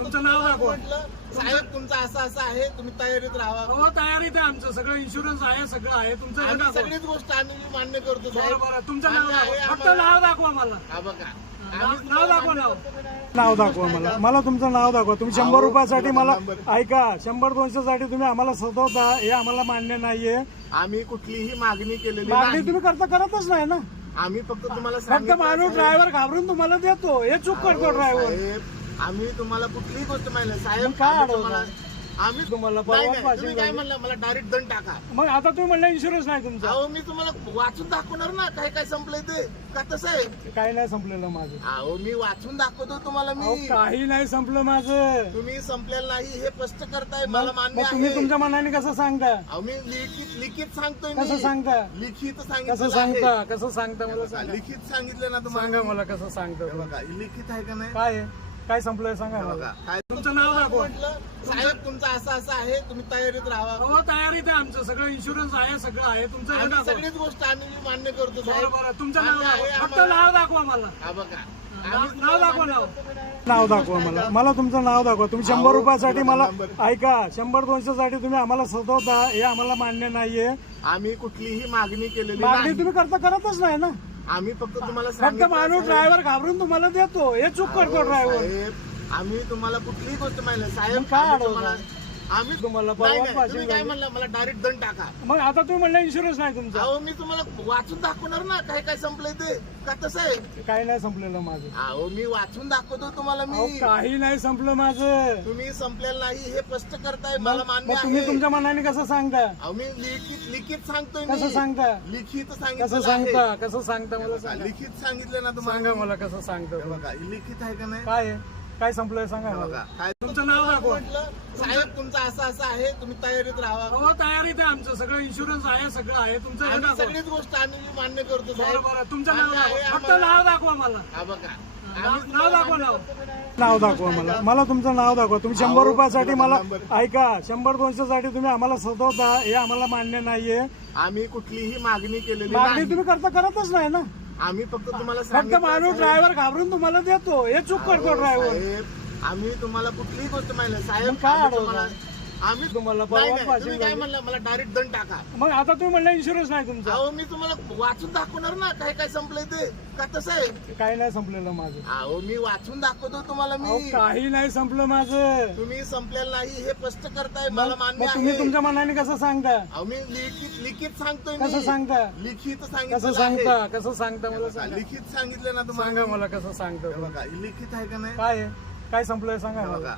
तुमचं नाव दाखवा. साहेब तुमचं असं आहे, तुम्ही तयारीत राहा. हो, तयारीत आहे आमचं सगळं, इन्शुरन्स आहे, सगळं आहे. तुमचं हे आम्ही दाखवा. सगळीच गोष्ट आम्ही मान्य करतो साहेब. बरं बरं, तुमचं नाव मान्य आहे दाखवा. फक्त आम्हाला. नाव दाखवा मला. हा बघा नाव दाखवा. नाव दाखवा मला तुमचं नाव दाखवा. तुम्ही 100 रुपयासाठी मला ऐका, 100-200 साठी तुम्ही आम्हाला सतवता, हे आम्हाला मान्य नाहीये. आम्ही कुठलीही मागणी केलेली मागणी नाही. तुम्ही करतच नाही ना. आम्ही फक्त तुम्हाला फक्त सांगितलं माणूस साहेब. ड्रायव्हर घाबरून तुम्हाला देतो, हे चूक करतो ड्रायव्हर. साहेब, आम्ही तुम्हाला कुठलीही गोष्ट माहिती साहेब. मग काय आम्ही अडवलं? तुम्हाला आम्ही तुम्हाला नाही, परवा नाही, पाचशे तुम्ही काय झाले. म्हणलं मला डायरेक्ट दंड टाका. मग आता तुम्ही म्हणलं इन्शुरन्स नाही तुमचा. अहो मी तुम्हाला वाचून दाखवणार ना काय काय संपलंय ते का तसं आहे. काही नाही संपलेलं माझं. अहो मी वाचून दाखवतो तुम्हाला. अहो, मी काही नाही संपलं माझं. तुम्ही संपलेलं नाही हे स्पष्ट करताय, मला मान्य मग तुम्ही आहे. तुमच्या मनाने कसं सांगता? अहो मी लिखित सांगतोय. कसं मी सांगता? लिखित कसं सांगितलं सांगता? आहे. कसं सांगता मला सांगा. लिखित सांगितलं ना तुम्हाला. सांगा मला कसं सांगता. हे बघा लिखित आहे का नाही. काय आहे? काय संपलंय सांगा हे मला. बघा काय तुमचं नाव दाखवा. साहेब तुमचं असं आहे, तुम्ही तयारीत राहा. हो, तयारीत आहे आमचं सगळं, इन्शुरन्स आहे, सगळं आहे. तुमचं हे आम्ही दाखवा. सगळीच गोष्ट आम्ही मान्य करतो बरं साहेब. बरं, तुमचं नाव मान्य आहे दाखवा. फक्त आम्हाला. नाव दाखवा मला. हा बघा नाव दाखवा. नाव दाखवा मला तुमचं नाव दाखवा. तुम्ही 100 रुपयासाठी मला ऐका, 100-200 साठी तुम्ही आम्हाला सतवता, हे आम्हाला मान्य नाहीये. आम्ही कुठलीही मागणी केलेली मागणी नाही. तुम्ही करतच नाही ना. आम्ही फक्त तुम्हाला फक्त सांगितलं माणूस साहेब. ड्रायव्हर घाबरून तुम्हाला देतो, हे चूक करतो ड्रायव्हर. साहेब, आम्ही तुम्हाला कुठलीही गोष्ट माहिती साहेब. मग काय आम्ही अडवलं? तुम्हाला आम्ही तुम्हाला नाही, परवा नाही, पाचशे तुम्ही काय झाले. म्हणलं मला डायरेक्ट दंड टाका. मग आता तुम्ही म्हणलं इन्शुरन्स नाही तुमचा. अहो मी तुम्हाला वाचून दाखवणार ना काय काय संपलंय ते का तसं आहे. काही नाही संपलेलं माझं. अहो मी वाचून दाखवतो तुम्हाला. अहो, मी काही नाही संपलं माझं. तुम्ही संपलेलं नाही हे स्पष्ट करताय, मला मान्य मग तुम्ही आहे. तुमच्या मनाने कसं सांगता? अहो मी लिखित सांगतोय. कसं मी सांगता? लिखित कसं सांगितलं आहे. सांगता? कसं सांगता मला सांगा. लिखित सांगितलं ना तुम्हाला. सांगा मला कसं सांगता. हे बघा लिखित आहे का नाही. काय आहे? काय संपलंय सांगा हे मला. बघा काय तुमचं नाव दाखवा. साहेब तुमचं असं आहे, तुम्ही तयारीत राहा. हो, तयारीत आहे आमचं सगळं, इन्शुरन्स आहे, सगळं आहे. तुमचं हे आम्ही दाखवा. सगळीच गोष्ट आम्ही मान्य करतो बरं साहेब. बरं, तुमचं नाव मान्य आहे दाखवा. फक्त आम्हाला. नाव दाखवा मला. हा बघा नाव दाखवा. नाव दाखवा मला तुमचं नाव दाखवा. तुम्ही 100 रुपयासाठी मला ऐका, 100-200 साठी तुम्ही आम्हाला सतवता, हे आम्हाला मान्य नाहीये. आम्ही कुठलीही मागणी केलेली मागणी नाही. तुम्ही करतच नाही ना. आम्ही फक्त तुम्हाला फक्त सांगितलं माणूस साहेब. ड्रायव्हर घाबरून तुम्हाला देतो, हे चूक करतो ड्रायव्हर. साहेब, आम्ही तुम्हाला कुठलीही गोष्ट माहिती साहेब. मग काय आम्ही अडवलं? तुम्हाला आम्ही तुम्हाला नाही, परवा नाही, पाचशे तुम्ही काय झाले. म्हणलं मला डायरेक्ट दंड टाका. मग आता तुम्ही म्हणलं इन्शुरन्स नाही तुमचा. अहो मी तुम्हाला वाचून दाखवणार ना काय काय संपलंय ते का तसं आहे. काही नाही संपलेलं माझं. अहो मी वाचून दाखवतो तुम्हाला. अहो, मी काही नाही संपलं माझं. तुम्ही संपलेलं नाही हे स्पष्ट करताय, मला मान्य मग तुम्ही आहे. तुमच्या मनाने कसं सांगता? अहो मी लिखित सांगतोय. कसं मी सांगता? लिखित कसं सांगितलं आहे. सांगता? कसं सांगता मला सांगा. लिखित सांगितलं ना तुम्हाला. सांगा मला कसं सांगता. हे बघा लिखित आहे का नाही. काय आहे? काय संपलंय सांगा हे मला. बघा